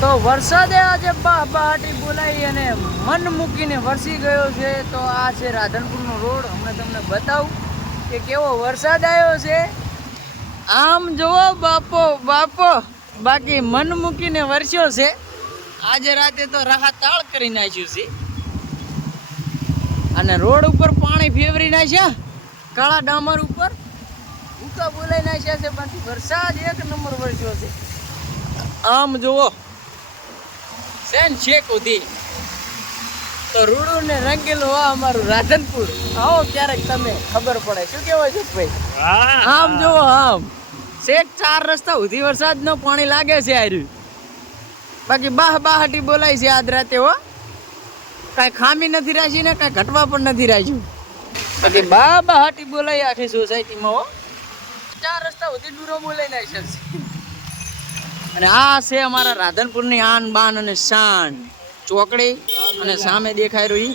તો વરસાદે આજે બહાટી બોલાવી અને મન મૂકીને વરસી ગયો છે. તો આ છે રાધનપુરનો રોડ. હમણાં તમને બતાવું કે કેવો વરસાદ આવ્યો છે. આમ જોવો બાપો બાપો, બાકી મન મૂકીને વરસ્યો છે. આજે રાતે તો રાહતાળ કરી નાખ્યું છે અને રોડ ઉપર પાણી ફેવરી નાખ્યા, કાળા ડામર ઉપર ભૂકા બોલાઈ નાખ્યા છે. બાકી વરસાદ એક નંબર વરસ્યો છે. આમ જોવો સેન છેક ઉધી તો રૂડું ને રંગીલું હો અમારું રાધનપુર. આવો ક્યારેક તમે, ખબર પડે. શું કહેવાય છે ભાઈ? આમ જોવો, આમ શેક 4 રસ્તા ઉધી વરસાદનો પાણી લાગે છે આર્યું. બાકી બહાટી બોલાય છે આજ રાતે હો. કાંઈ ખામી નથી રાખી ને કાંઈ ઘટવા પણ નથી રાખ્યું. બાકી બહાટી બોલાય આખી સોસાયટીમાં હો. 4 રસ્તા ઉધી ડૂરો બોલાઈ નાખશે. અને આ છે અમારા રાધનપુરની આન બાન અને શાન ચોકડી. અને સામે દેખાઈ રહ્યું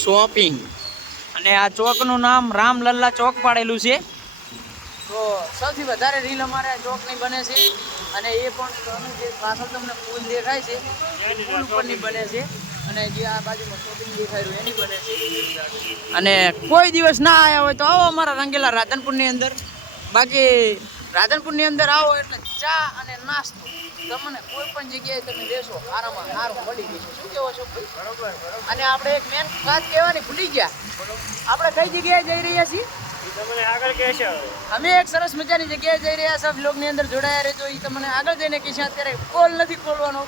શોપિંગ. અને આ ચોકનું નામ રામલલ્લા ચોક પાડેલું છે. તો સૌથી વધારે રીલ અમારે આ ચોકની બને છે. અને એ પણ જે પાછળ તમને પુલ દેખાય છે પુલ ઉપરની બને છે. અને જે આ બાજુમાં શોપિંગ દેખાઈ રહ્યું એની બને છે. અને કોઈ દિવસ ના આવ્યા હોય તો આવો અમારા રંગેલા રાધનપુરની અંદર. બાકી રાધનપુરની અંદર આવો એટલે ચા અને નાસ્તો તમને કોઈ પણ જગ્યાએ તમે લેશો સારામાં સારું મળી જશે. શું કહેવો છો ભાઈ? બરોબર. અને આપણે એક મેન વાત કહેવાની ભૂલી ગયા. આપણે કઈ જગ્યાએ જઈ રહ્યા છીએ તમને આગળ કહેશો. અમે એક સરસ મજાની જગ્યાએ જઈ રહ્યા છીએ. વ્લોગની અંદર જોડાયા રહેજો. એ તમને આગળ જઈને કહેશે. અત્યારે કોલ નથી ખોલવાનો,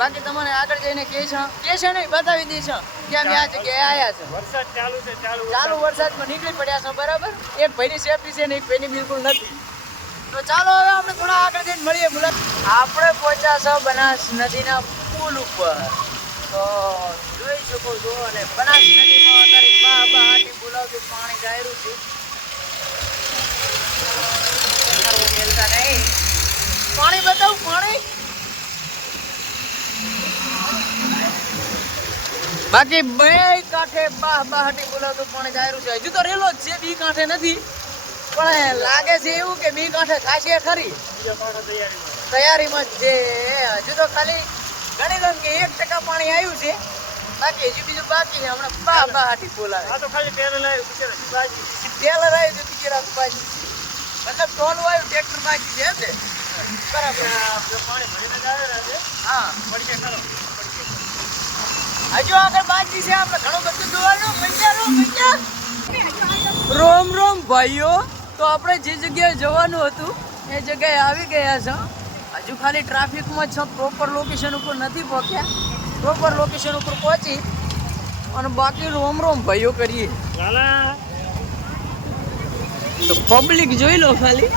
બાકી તમને આગળ જઈને કહેશે નહીં, બતાવી દેશે કે અમે આ જગ્યાએ આવ્યા છે. વરસાદ ચાલુ છે, ચાલુ વરસાદમાં નીકળી પડ્યા છો. બરાબર. એક ભાઈની સેફટી છે ને એક ભાઈની બિલકુલ નથી. તો ચાલો હવે આપણે થોડા આગળ જઈને મળીએ. આપણે પહોંચ્યા છો બનાસ નદીના પુલ ઉપર. તો જોઈ શકો છો. અને બનાસ નદીમાં અત્યારે બહાટી બોલાવતું પાણી ચાલ્યું છે. નહીં પાણી બતાવું, પાણી. બાકી બે કાંઠે બહાટી બોલાવતું પાણી ચાલ્યું છે. હજુ તો રેલો જ છે, બી કાંઠે નથી. પણ લાગે છે એવું કે બી કાંઠે થશે ખરી. તૈયારીમાં જ છે. હજુ તો ખાલી ગણી લો કે 1% પાણી આવ્યું છે. બાકી હજુ બીજું બાકી છે. હમણાં બહાટી બોલાવે. આ તો ખાલી ટેલર આવ્યું છે, બાજી. મતલબ ટોલું આવ્યું, ટ્રેક્ટર બાકી છે એમ ને. બરાબર. પાણી ભરીને જ આવેલા છે. હા, પડશે ખરો. હજુ આગળ બાકી છે. આપણે ઘણું બધું જોવાનું. રોમ રોમ ભાઈઓ. તો આપણે જે જગ્યાએ જવાનું હતું એ જગ્યાએ આવી ગયા છે. હજુ ખાલી ટ્રાફિકમાં જ પ્રોપર લોકેશન ઉપર નથી પહોંચ્યા. પ્રોપર લોકેશન ઉપર પહોંચી અને બાકી રોમ રોમ ભાઈઓ કરીએ. તો પબ્લિક જોઈ લો ખાલી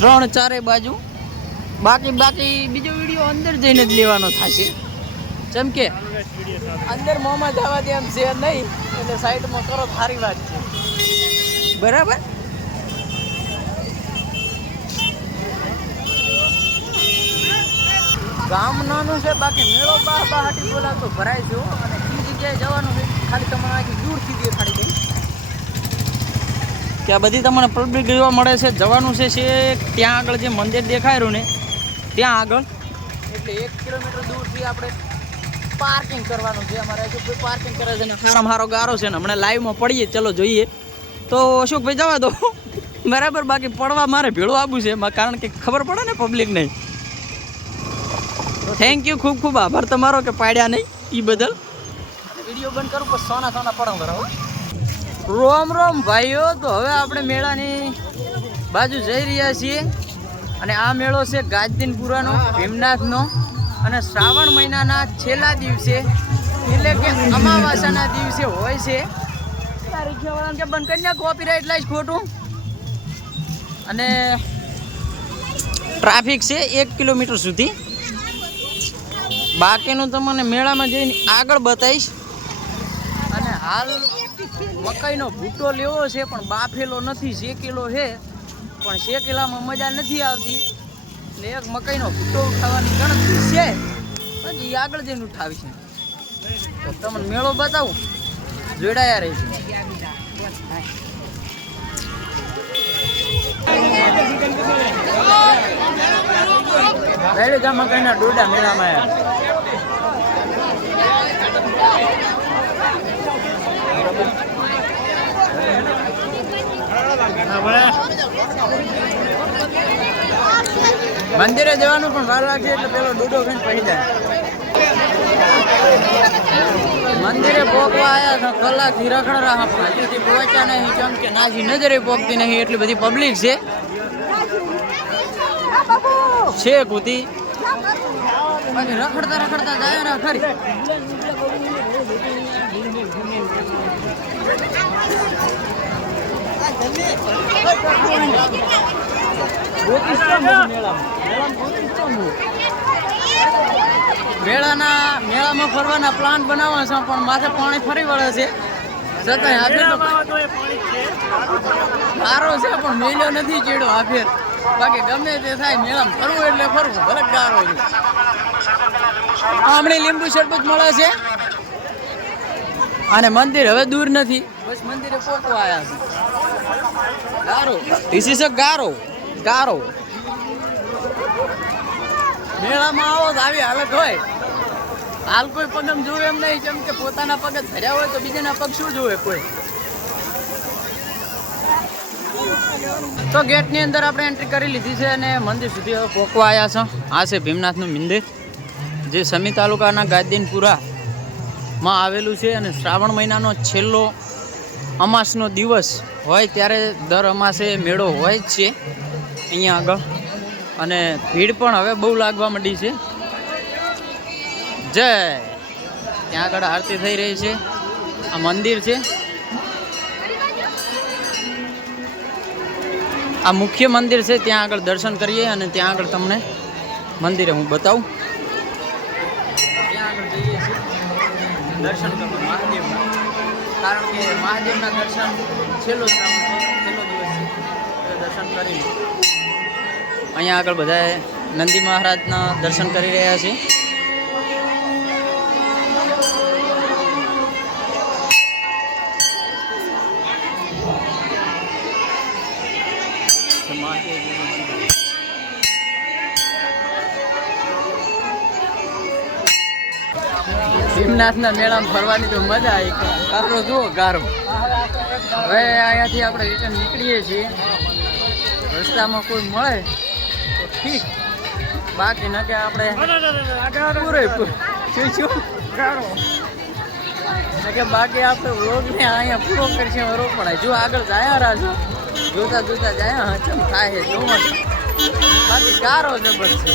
3-4 બાજુ. બાકી બીજો વિડીયો અંદર જઈને જ લેવાનો થશે. જેમ કે અંદર મોંમાં જવા દે એમ છે નહીં, એટલે સાઈડમાં કરો સારી વાત છે. બરાબર. ગામ નાનું છે, બાકી મેળો બહાટી બોલાવતો ભરાય છે. અને એ જગ્યાએ જવાનું છે ખાલી તમારે આખી દૂરથી દેખાડી દઈ કે આ બધી તમને પબ્લિક જોવા મળે છે. જવાનું છે ત્યાં આગળ જે મંદિર દેખાય રહ્યું ને ત્યાં આગળ. એટલે 1 કિલોમીટર દૂરથી આપણે પાર્કિંગ કરવાનું છે. અમારે હજુ કોઈ પાર્કિંગ કરે છે ને સારામાં સારો ગારો છે ને હમણાં લાઈવમાં પડીએ. ચલો જોઈએ. તો અશોકભાઈ જવા દો. બરાબર. બાકી પડવા મારે ભેળું આવવું છે, કારણ કે ખબર પડે ને પબ્લિક નહીં. થેન્ક યુ, ખૂબ ખૂબ આભાર તમારો કે પાડ્યા નહીં એ બદલ. વિડીયો બંધ કરું પછી સોના પડો બરાબર. રોમ રોમ ભાઈઓ. તો હવે આપણે મેળાની બાજુ જઈ રહ્યા છીએ. અને આ મેળો છે ગાજદીનપુરાનો, ભીમનાથનો. અને શ્રાવણ મહિનાના છેલ્લા દિવસે એટલે કે અમાવાસ્યાના દિવસે હોય છે. રિક્ષાવાળાને કે બંધ કરી નાખ, કોપીરાઇટ લાઈશ ખોટું. અને ટ્રાફિક છે 1 કિલોમીટર સુધી. બાકીનું તમને મેળામાં જઈને આગળ બતાવીશ. અને હાલ મકાઈનો ભૂટ્ટો લેવો છે પણ બાફેલો નથી, શેકેલો છે. પણ શેકેલામાં મજા નથી આવતી. એટલે એક મકાઈનો ભૂટ્ટો ઉઠાવવાની ગણતરી છે. હજી આગળ જઈને ઉઠાવી છે. તો તમને મેળો બતાવું, જોડાયા રહી છે. પહેલી ગામમાં કઈ ના ડોડા મેળામાં મંદિરે જવાનું પણ વાર લાગે એટલે પેલો ડૂડો ખાઈને પહી જાય. મંદિરે પોકવા આવ્યા તો કલાકથી રખડરા પણ હજુથી પહોંચ્યા નહીં. કેમ કે નાજી નજરે પોકતી નહીં, એટલી બધી પબ્લિક છે કુતી બાકી રખડતા રખડતા જાય ને ખરી. મેળામાં ફરવાના પ્લાન બનાવવા છે પણ માથે પાણી ફરી વળે છે. છતાંય આફેર ગારો છે પણ મેળ્યો નથી ચેડો આફેર. બાકી ગમે તે થાય મેળામાં ફરવું એટલે ફરવું ભલે ગારો છે. હમણાં લીંબુ શરબત મળે છે અને મંદિર હવે દૂર નથી, બસ મંદિરે પહોંચવા આવ્યા છે. ગારો ધીસ ઇઝ અ ગારો ગારો. મેળામાં આવો તો આવી હાલત હોય. હાલ કોઈ પગમ જોવે એમ નહીં, કેમ કે પોતાના પગ જ ભર્યા હોય તો બીજાના પગ શું જોવે કોઈ. તો ગેટની અંદર આપણે એન્ટ્રી કરી લીધી છે અને મંદિર સુધી હવે પહોંચવા આવ્યા છે. આ છે ભીમનાથનું મંદિર જે સમી તાલુકાના ગાદીનપુરામાં આવેલું છે. અને શ્રાવણ મહિનાનો છેલ્લો અમાસનો દિવસ હોય ત્યારે દર અમાસે મેળો હોય જ છે અહીંયા આગળ. અને ભીડ પણ હવે બહુ લાગવા માંડી છે. જય ત્યાં આગળ આરતી થઈ રહી છે. આ મંદિર છે, આ મુખ્ય મંદિર છે. ત્યાં આગળ દર્શન કરીએ અને ત્યાં આગળ તમને મંદિરે હું બતાવું. ત્યાં આગળ જઈએ છીએ દર્શન કરવા મહાદેવના, કારણ કે મહાદેવના દર્શન છેલ્લો દિવસ છે દર્શન કરી. અહીંયા આગળ બધા નંદી મહારાજના દર્શન કરી રહ્યા છે. ભીમનાથના મેળામાં ફરવાની તો મજા આવી. ગારો જુઓ ગારો. હવે અહીંયાથી આપણે રિટર્ન નીકળીએ છીએ. રસ્તામાં કોઈ મળે તો ઠીક, બાકી ન કે આપણે બાકી આપણે વ્લોગને અહીંયા પૂરો કરીશું. રોપણાય જો આગળ જાય રાજો જોતા જોતા જાય ચમ થાય છે જોવા. બાકી ગારો જબર છે.